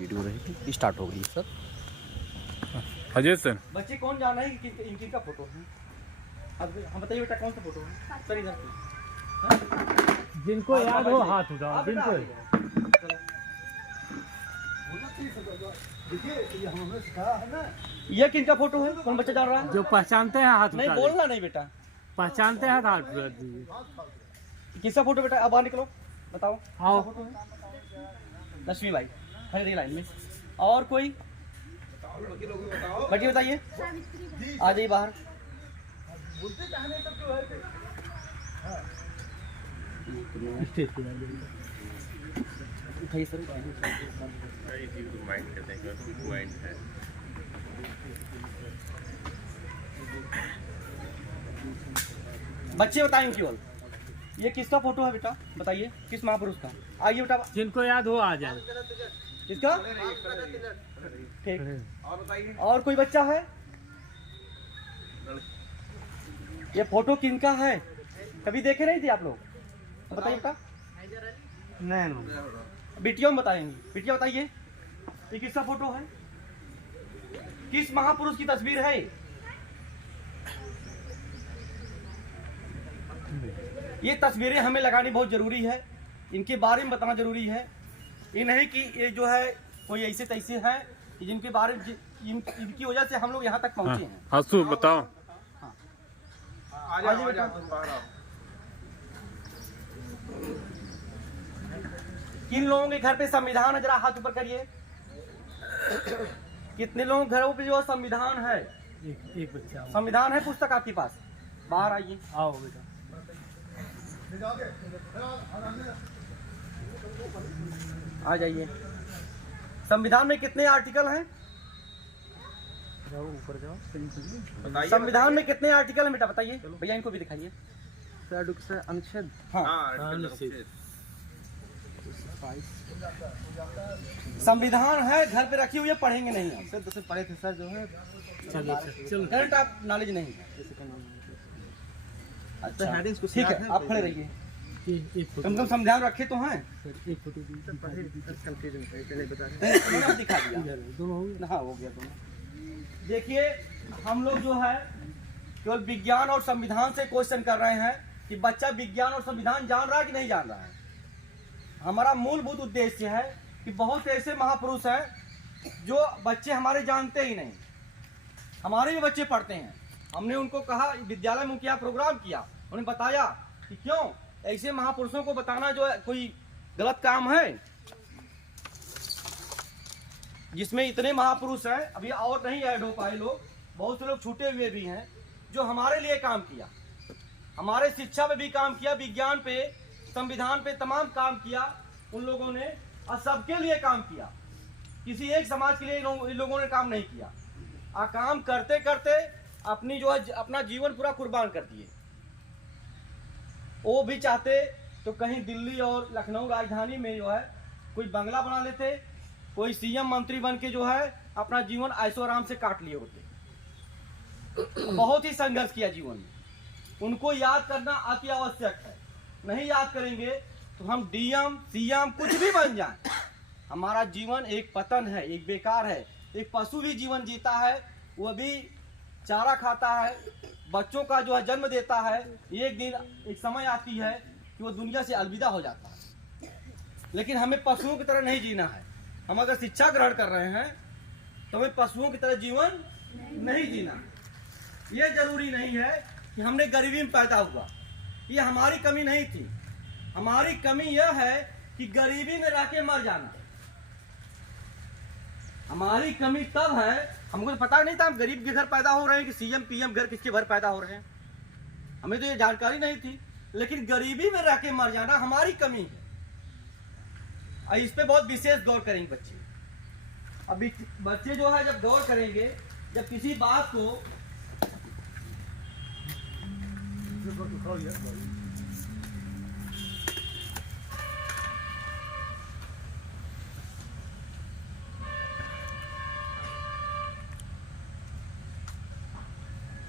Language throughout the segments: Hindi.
वीडियो रहेगी, स्टार्ट हो गई सर। अजय सर, बच्चे कौन जाना है कि इनकी का फोटो है? अब हम बताइए बेटा कौन सा फोटो है सर? इधर की जिनको याद हो हाथ उठाओ। जिनको देखिए हमने सिखाया है ना। ये किनका फोटो है? कौन बच्चा जा रहा है? जो पहचानते हैं हाथ नहीं उठा बोलना नहीं बेटा। पहचानते हैं हाथ उठा दीजिए। किसका फोटो बेटा? अब बाहर निकलो, बताओ। आओ। किसका फोटो है? लक्ष्मी भाई खड़ी लाइन में। और कोई बेटी बताइए, आ जाइए बाहर। उठाइए सर। बच्चे बताएंगे केवल ये किसका फोटो है बेटा? बताइए किस महापुरुष का? आइए बेटा। जिनको याद हो आ जाए। किसका? ठीक। और कोई बच्चा है? ये फोटो किनका है? कभी देखे नहीं थे आप लोग? बताइए बेटा। नहीं। बिटिया में बताएंगे। बिटिया बताइए ये किसका फोटो है? किस महापुरुष की तस्वीर है? ये तस्वीरें हमें लगानी बहुत जरूरी है, इनके बारे में बताना जरूरी है। ये नहीं कि ये जो है कोई ऐसे तैसे हैं जिनके बारे में इनकी वजह से हम लोग यहाँ तक पहुँचे हैं। आंसू बताओ। किन लोगों के घर पे संविधान है? जरा हाथ ऊपर करिए। कितने लोगों के घरों पे जो संविधान है? एक बच्चा। संविधान है पुस्तक आपके पास? बाहर आइए। आओ बेटा। आ जाइए। संविधान में कितने आर्टिकल हैं? जाओ ऊपर जाओ। संविधान में कितने आर्टिकल हैं बेटा? बताइए भैया, इनको भी दिखाइए। अनुच्छेद। हाँ, संविधान है घर पे रखी हुई है, पढ़ेंगे नहीं हम। सर तो पढ़े थे सर जो है। चलो करंट आप नॉलेज नहीं है। अच्छा ठीक है, आप खड़े रहिए। कम से कम संविधान रखे तो हैं। एक फोटो दिखा दिया। दोनों हाँ हो गया दोनों। देखिए हम लोग जो है केवल विज्ञान और संविधान से क्वेश्चन कर रहे हैं कि बच्चा विज्ञान और संविधान जान रहा है कि नहीं जान रहा है। हमारा मूलभूत उद्देश्य है कि बहुत ऐसे महापुरुष हैं जो बच्चे हमारे जानते ही नहीं। हमारे भी बच्चे पढ़ते हैं। हमने उनको कहा, विद्यालय में क्या प्रोग्राम किया, उन्हें बताया कि क्यों ऐसे महापुरुषों को बताना जो है कोई गलत काम है। जिसमें इतने महापुरुष हैं, अभी और नहीं ऐड हो पाए लोग, बहुत से लोग छूटे हुए भी हैं जो हमारे लिए काम किया, हमारे शिक्षा पे भी काम किया, विज्ञान पे, संविधान पे तमाम काम किया उन लोगों ने, और सबके लिए काम किया। किसी एक समाज के लिए इन लोगों ने काम नहीं किया। और काम करते करते अपनी जो है अपना जीवन पूरा कुर्बान कर दिए। वो भी चाहते तो कहीं दिल्ली और लखनऊ राजधानी में जो है कोई बंगला बना लेते, कोई सीएम मंत्री बन के जो है अपना जीवन ऐशो आराम से काट लिए होते। बहुत ही संघर्ष किया जीवन में। उनको याद करना अति आवश्यक है। नहीं याद करेंगे तो हम डीएम सीएम कुछ भी बन जाएं, हमारा जीवन एक पतन है, एक बेकार है। एक पशु भी जीवन जीता है, वह भी चारा खाता है, बच्चों का जो है जन्म देता है। एक दिन एक समय आती है कि वो दुनिया से अलविदा हो जाता है। लेकिन हमें पशुओं की तरह नहीं जीना है। हम अगर शिक्षा ग्रहण कर रहे हैं तो हमें पशुओं की तरह जीवन नहीं जीना। ये जरूरी नहीं है कि हमने गरीबी में पैदा हुआ, ये हमारी कमी नहीं थी। हमारी कमी यह है कि गरीबी में रह के मर जाना। हमारी कमी तब है, हमको तो पता नहीं था हम गरीब के घर पैदा हो रहे हैं कि सीएम पीएम घर किसके घर पैदा हो रहे हैं, हमें तो ये जानकारी नहीं थी। लेकिन गरीबी में रह के मर जाना हमारी कमी है। इस पे बहुत विशेष गौर करेंगे बच्चे। अभी बच्चे जो है जब गौर करेंगे, जब किसी बात को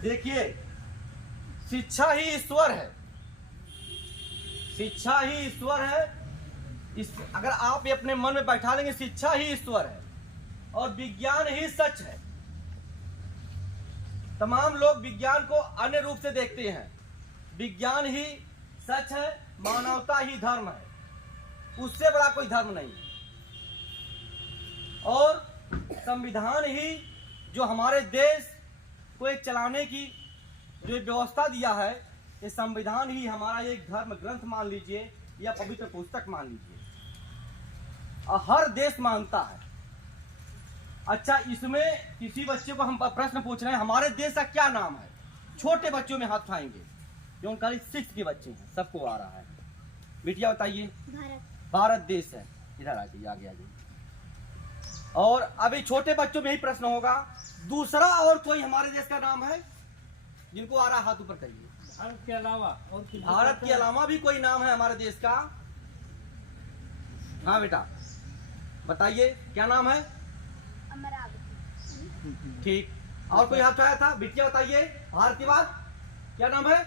देखिए, शिक्षा ही ईश्वर है। शिक्षा ही ईश्वर है। अगर आप ये अपने मन में बैठा लेंगे शिक्षा ही ईश्वर है और विज्ञान ही सच है। तमाम लोग विज्ञान को अन्य रूप से देखते हैं। विज्ञान ही सच है, मानवता ही धर्म है, उससे बड़ा कोई धर्म नहीं। और संविधान ही जो हमारे देश को एक चलाने की जो व्यवस्था दिया है, ये संविधान ही हमारा एक धर्म ग्रंथ मान लीजिए या पवित्र पुस्तक मान लीजिए, और हर देश मानता है। अच्छा, इसमें किसी बच्चे को हम प्रश्न पूछ रहे हैं हमारे देश का क्या नाम है, छोटे बच्चों में हाथ उठाएंगे जो उनका 6 के बच्चे हैं, सबको आ रहा है। बिटिया बताइए। भारत देश है। इधर आ जाइए, आगे आ जाइए। और अभी छोटे बच्चों में ही प्रश्न होगा, दूसरा और कोई हमारे देश का नाम है जिनको आ रहा, हाथ ऊपर करिए। भारत के अलावा और भारत के अलावा भी कोई नाम है हमारे देश का? हाँ बेटा बताइए, क्या नाम है? अमरावती। ठीक। और कोई हाथ उठाया था? बिटिया बताइए, भारत के बाद क्या नाम है?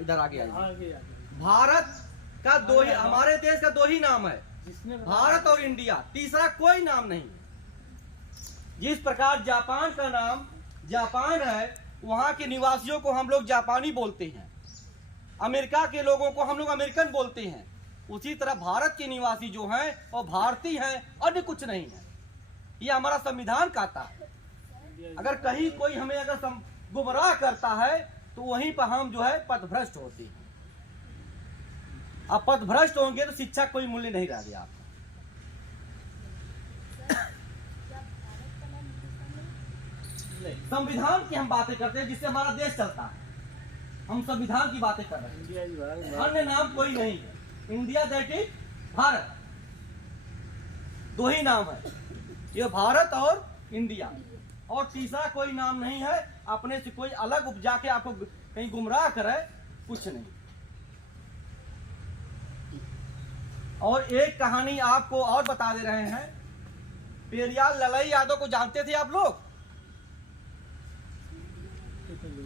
इधर आगे आइए। भारत का दो ही, हमारे देश का 2 ही नाम है, भारत और इंडिया, तीसरा कोई नाम नहीं। जिस प्रकार जापान का नाम जापान है, वहां के निवासियों को हम लोग जापानी बोलते हैं, अमेरिका के लोगों को हम लोग अमेरिकन बोलते हैं, उसी तरह भारत के निवासी जो हैं वो भारतीय हैं, अन्य कुछ नहीं है। ये हमारा संविधान कहता है। अगर कहीं कोई हमें अगर गुमराह करता है तो वहीं पर हम जो है पथभ्रष्ट होते हैं। आप पथभ्रष्ट होंगे तो शिक्षा कोई मूल्य नहीं रह गया आपका। संविधान की हम बातें करते हैं जिससे हमारा देश चलता है, हम संविधान की बातें कर रहे हैं, अन्य नाम कोई नहीं है। इंडिया दैट इज भारत, 2 ही नाम है, ये भारत और इंडिया, और तीसरा कोई नाम नहीं है। अपने से कोई अलग उपजा के आपको कहीं गुमराह करे, कुछ नहीं। और एक कहानी आपको और बता दे रहे हैं, पेरियार ललई यादव को जानते थे आप लोग?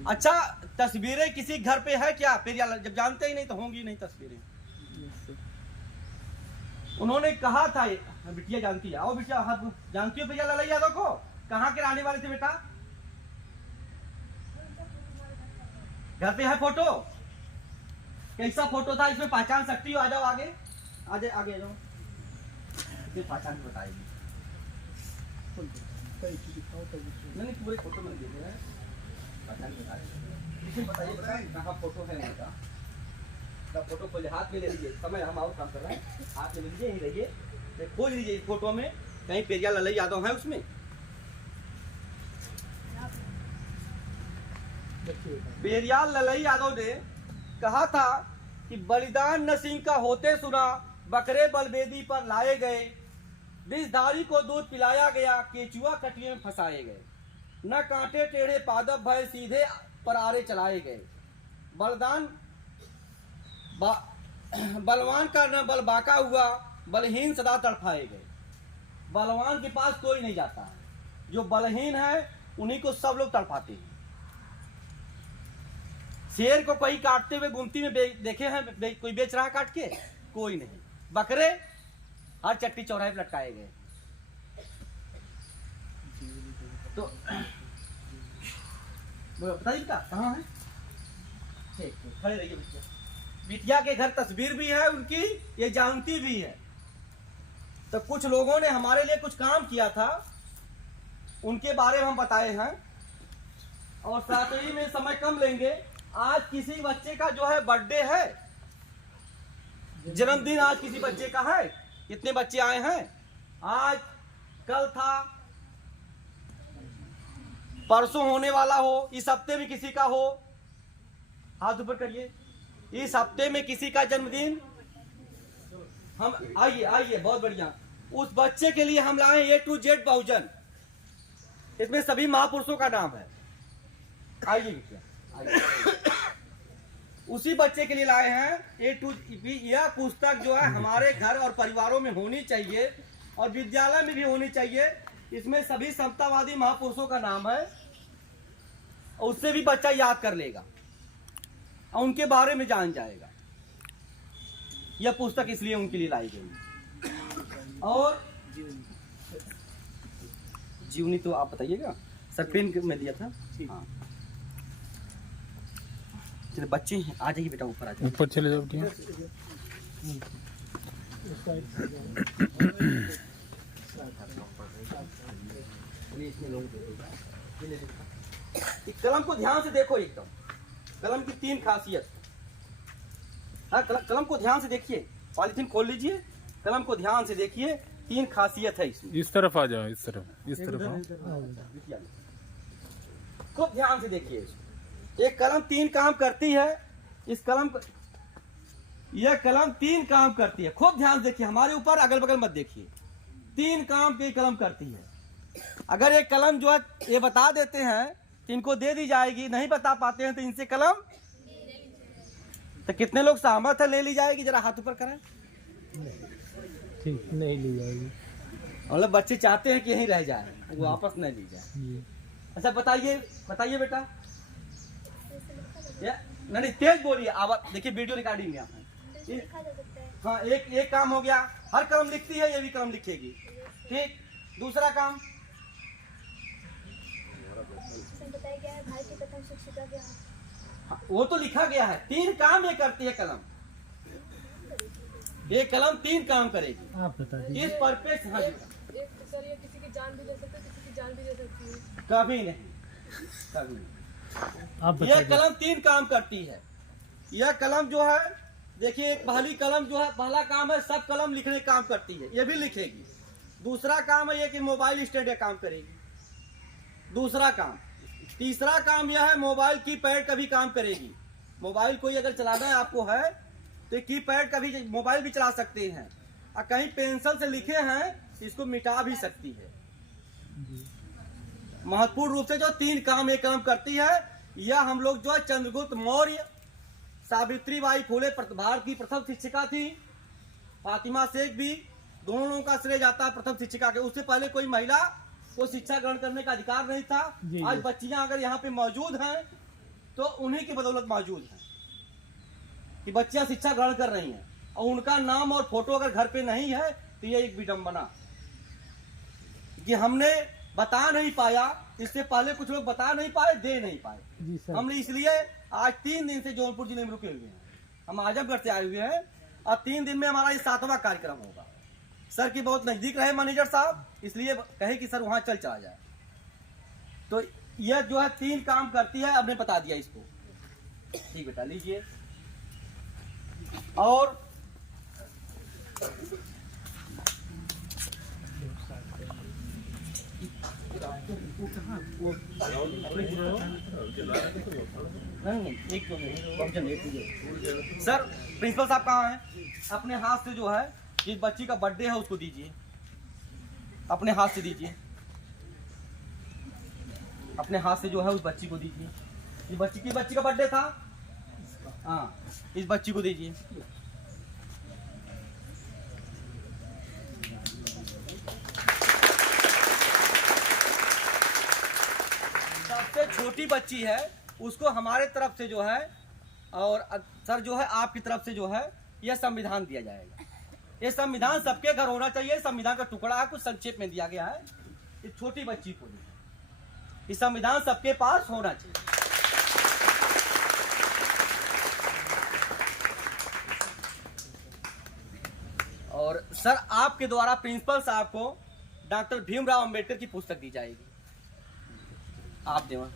अच्छा, तस्वीरें किसी घर पे है क्या पेरियार? जब जानते ही नहीं तो होंगी नहीं तस्वीरें। उन्होंने कहा था, बिटिया जानती है, आओ बिटिया, हाथ जानती हो पेरियार ललई यादव को? कहाँ के रहने वाले थे बेटा? घर पे है फोटो? कैसा फोटो था? इसमें पहचान सकती हो? आ जाओ आगे, आगे आ जाओ, पहचान बताएगी। नहीं पूरे फोटो में देख रहे हैं, पहचान बताइए कहाँ फोटो है उनका। फोटो खोलिए, हाथ में ले लीजिए, समय हम और काम कर रहे हैं, हाथ में ले लीजिए, यही रहिए, खोज लीजिए इस फोटो में कहीं पेरियार ललई यादव है उसमें। पेरियार ललई यादव ने कहा था कि बलिदान न सिंह का होते सुना, बकरे बलबेदी पर लाए गए, विषधारी को दूध पिलाया गया, केचुआ कटिए में फंसाए गए, न कांटे टेढ़े पादप भय, सीधे परारे चलाए गए। बलवान का न बल बाका हुआ, बलहीन सदा तड़फाए गए। बलवान के पास कोई नहीं जाता है, जो बलहीन है उन्हीं को सब लोग तड़पाते हैं। शेर को कोई काटते हुए गुमती में देखे हैं? कोई बेच रहा है काट के? कोई नहीं। बकरे हर चट्टी चौराहे पर लटकाए गए। तो बताइए कहाँ है? ठीक, खड़े रहिए। बिटिया के घर तस्वीर भी है उनकी, ये जानती भी है। तो कुछ लोगों ने हमारे लिए कुछ काम किया था, उनके बारे में हम बताए हैं। और साथ ही में समय कम लेंगे, आज किसी बच्चे का जो है बर्थडे है, जन्मदिन आज किसी बच्चे का है। कितने बच्चे आए हैं? आज, कल था, परसों होने वाला हो, इस हफ्ते में किसी का हो, हाथ ऊपर करिए। इस हफ्ते में किसी का जन्मदिन, हम आइए आइए, बहुत बढ़िया। उस बच्चे के लिए हम लाए A to Z बहुजन, इसमें सभी महापुरुषों का नाम है। आइए उसी बच्चे के लिए लाए हैं A to Z। यह पुस्तक जो है हमारे घर और परिवारों में होनी चाहिए और विद्यालय में भी होनी चाहिए। इसमें सभी समतावादी महापुरुषों का नाम है, और उससे भी बच्चा याद कर लेगा और उनके बारे में जान जाएगा। यह पुस्तक इसलिए उनके लिए लाई गई। और जीवनी तो आप बताइएगा सर, पेन में दिया था। हाँ चलिए बच्चे हैं, आ जाइए बेटा ऊपर आ जाइए। ऊपर चले जाओ क्या? कलम को ध्यान से देखो एकदम, कलम की 3 खासियत। हाँ कलम को ध्यान से देखिए, पॉलिथीन खोल लीजिए, कलम को ध्यान से देखिए, 3 खासियत है इसमें। इस तरफ आ जाओ, इस तरफ आओ। खूब ध्यान से देखिए, एक कलम 3 काम करती है। इस कलम को, यह कलम 3 काम करती है। खूब ध्यान से देखिए, हमारे ऊपर अगल बगल मत देखिए। 3 काम की कलम करती है। अगर एक कलम जो है ये बता देते हैं तो इनको दे दी जाएगी, नहीं बता पाते हैं तो इनसे कलम, तो कितने लोग सहमत है ले ली जाएगी? जरा हाथ ऊपर करें। ठीक, नहीं ली जाएगी। मतलब बच्चे चाहते हैं कि यहीं रह जाए, वो वापस नहीं ली जाए। अच्छा बताइए, बताइए बेटा। नहीं तेज बोलिए, आप देखिए वीडियो रिकॉर्डिंग में आप हैं। हाँ एक काम हो गया, हर कलम लिखती है, ये भी कलम लिखेगी। ठीक, दूसरा काम हाँ, वो तो लिखा गया है। 3 काम ये करती है कलम, ये कलम 3 काम करेगी। आप बता दीजिए। इस पर्पस हाँ सर ये किसी की जान भी दे सकते, किसी की जान भी दे सकती है। कभी नहीं, कभी नहीं। आप यह कलम 3 काम करती है। यह कलम जो है देखिए, एक पहली कलम जो है, पहला काम है सब कलम लिखने काम करती है, ये भी लिखेगी। दूसरा काम है ये कि मोबाइल स्टैंड काम करेगी, दूसरा काम। तीसरा काम यह है मोबाइल की पैड का भी काम करेगी। मोबाइल कोई अगर चलाना है आपको है तो की पैड का भी मोबाइल भी चला सकते हैं, और कहीं पेंसिल से लिखे हैं इसको मिटा भी सकती है। महत्वपूर्ण रूप से जो 3 काम एक कलम करती है, यह हम लोग जो है चंद्रगुप्त मौर्य, सावित्रीबाई फुले भारत की प्रथम शिक्षिका थी, फातिमा शेख भी, दोनों लोगों का श्रेय जाता है प्रथम शिक्षिका के। उससे पहले कोई महिला को शिक्षा ग्रहण करने का अधिकार नहीं था। आज बच्चियां अगर यहाँ पे मौजूद हैं तो उन्हीं की बदौलत मौजूद हैं कि बच्चियां शिक्षा ग्रहण कर रही हैं, और उनका नाम और फोटो अगर घर पे नहीं है तो ये एक विडंबना कि हमने बता नहीं पाया। इससे पहले कुछ लोग बता नहीं पाए, दे नहीं पाए। हमने इसलिए आज 3 दिन से जौनपुर जिले में रुके हुए हैं। हम आजमगढ़ से आए हुए हैं और 3 दिन में हमारा ये 7वां कार्यक्रम होगा। सर की बहुत नजदीक रहे मैनेजर साहब, इसलिए कहे कि सर वहां चला जाए। तो यह जो है 3 काम करती है, हमने बता दिया इसको। ठीक बेटा लीजिए। और सर प्रिंसिपल साहब कहाँ हैं? अपने हाथ से जो है जिस बच्ची का बर्थडे है उसको दीजिए, अपने हाथ से दीजिए, अपने हाथ से जो है उस बच्ची को दीजिए। ये बच्ची का बर्थडे था, हाँ इस बच्ची को दीजिए। सबसे छोटी बच्ची है उसको हमारे तरफ से जो है, और सर जो है आपकी तरफ से जो है यह संविधान दिया जाएगा। ये संविधान सबके घर होना चाहिए। संविधान का टुकड़ा है, कुछ संक्षेप में दिया गया है। इस छोटी बच्ची को ये संविधान सबके पास होना चाहिए। और सर आपके द्वारा प्रिंसिपल साहब को डॉक्टर भीमराव अंबेडकर की पुस्तक दी जाएगी। आप देवा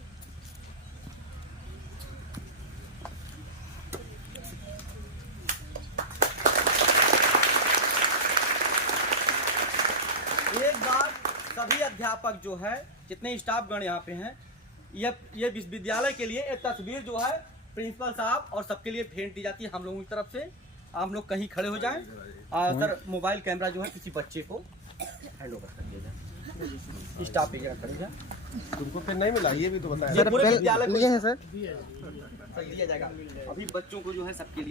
एक बार सभी अध्यापक जो है, जितने स्टाफगण यहाँ पे हैं, ये विश्वविद्यालय के लिए एक तस्वीर जो है प्रिंसिपल साहब और सबके लिए भेंट दी जाती है हम लोगों की तरफ से। आप लोग कहीं खड़े हो जाएं और सर मोबाइल कैमरा जो है किसी बच्चे को हैंड ओवर कर दिया जाए। स्टाफ एक जगह खड़े जाए। तुमको पेन नहीं मिला, ये भी तो बताया। ये पूरे विद्यालय को लिए हैं सर, दिया जाएगा। अभी बच्चों को जो है सबके लिए